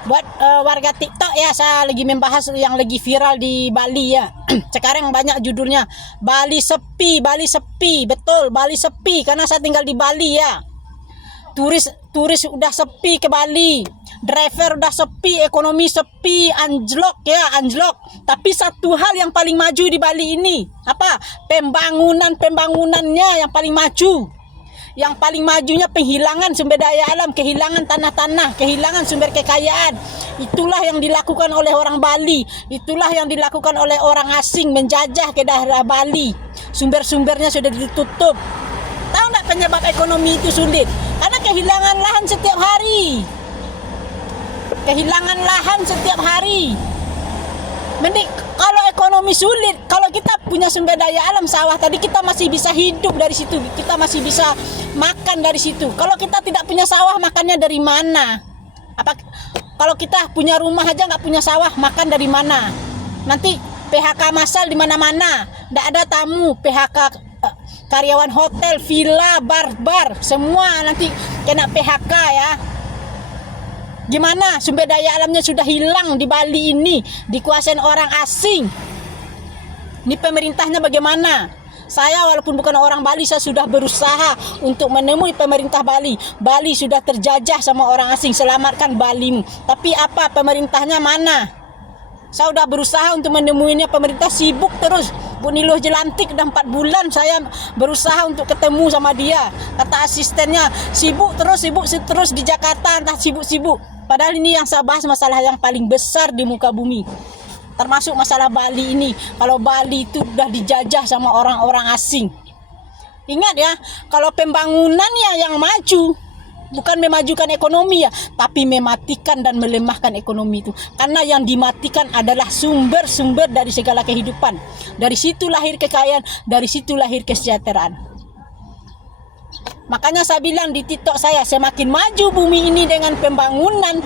Buat warga TikTok ya, saya lagi membahas yang lagi viral di Bali ya. Sekarang banyak judulnya Bali sepi, Bali sepi. Betul, Bali sepi karena saya tinggal di Bali ya. Turis udah sepi ke Bali. Driver udah sepi, ekonomi sepi, anjlok ya, anjlok. Tapi satu hal yang paling maju di Bali ini, apa? Pembangunannya yang paling maju. Yang paling majunya penghilangan sumber daya alam, kehilangan tanah-tanah, kehilangan sumber kekayaan. Itulah yang dilakukan oleh orang Bali. Itulah yang dilakukan oleh orang asing menjajah ke daerah Bali. Sumber-sumbernya sudah ditutup. Tahu nggak penyebab ekonomi itu sulit? Karena kehilangan lahan setiap hari. Kehilangan lahan setiap hari. Mending kalau ekonomi sulit, kalau kita punya sumber daya alam sawah tadi, kita masih bisa hidup dari situ, kita masih bisa makan dari situ. Kalau kita tidak punya sawah, makannya dari mana? Kalau kita punya rumah aja nggak punya sawah, makan dari mana? Nanti PHK massal di mana-mana, nggak ada tamu, PHK karyawan hotel, villa, bar, semua nanti kena PHK ya. Gimana sumber daya alamnya sudah hilang di Bali ini, dikuasain orang asing. Ini pemerintahnya bagaimana? Saya walaupun bukan orang Bali, saya sudah berusaha untuk menemui pemerintah Bali. Bali sudah terjajah sama orang asing, selamatkan Balimu. Tapi apa, pemerintahnya mana? Saya sudah berusaha untuk menemuinya, pemerintah sibuk terus. Bu Niluh Jelantik udah 4 bulan saya berusaha untuk ketemu sama dia. Kata asistennya, sibuk terus di Jakarta, entah sibuk-sibuk. Padahal ini yang saya bahas masalah yang paling besar di muka bumi. Termasuk masalah Bali ini. Kalau Bali itu udah dijajah sama orang-orang asing. Ingat ya, kalau pembangunannya yang maju, bukan memajukan ekonomi ya, tapi mematikan dan melemahkan ekonomi itu. Karena yang dimatikan adalah sumber-sumber dari segala kehidupan. Dari situ lahir kekayaan, dari situ lahir kesejahteraan. Makanya saya bilang di TikTok saya, semakin maju bumi ini dengan pembangunan,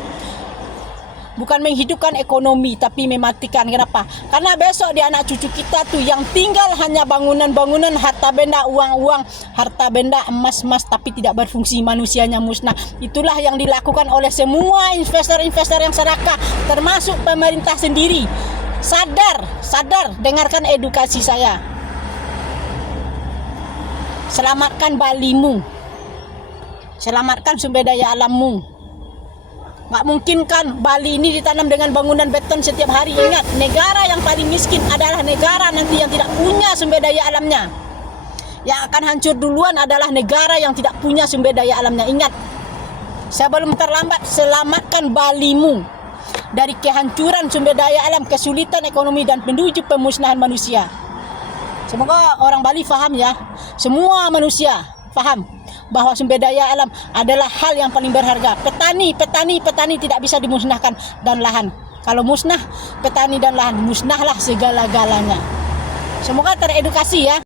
bukan menghidupkan ekonomi, tapi mematikan. Kenapa? Karena besok di anak cucu kita tuh yang tinggal hanya bangunan-bangunan, harta benda, uang-uang, harta benda, emas-emas, tapi tidak berfungsi, manusianya musnah. Itulah yang dilakukan oleh semua investor-investor yang serakah, termasuk pemerintah sendiri. Sadar, dengarkan edukasi saya. Selamatkan Balimu. Selamatkan sumber daya alammu. Nggak mungkin kan Bali ini ditanam dengan bangunan beton setiap hari. Ingat, negara yang paling miskin adalah negara nanti yang tidak punya sumber daya alamnya. Yang akan hancur duluan adalah negara yang tidak punya sumber daya alamnya. Ingat, sebelum terlambat, selamatkan Balimu dari kehancuran sumber daya alam, kesulitan ekonomi, dan menuju pemusnahan manusia. Semoga orang Bali paham ya. Semua manusia paham bahwa sumber daya alam adalah hal yang paling berharga. Petani tidak bisa dimusnahkan, dan lahan. Kalau musnah petani dan lahan, musnahlah segala-galanya. Semoga teredukasi ya.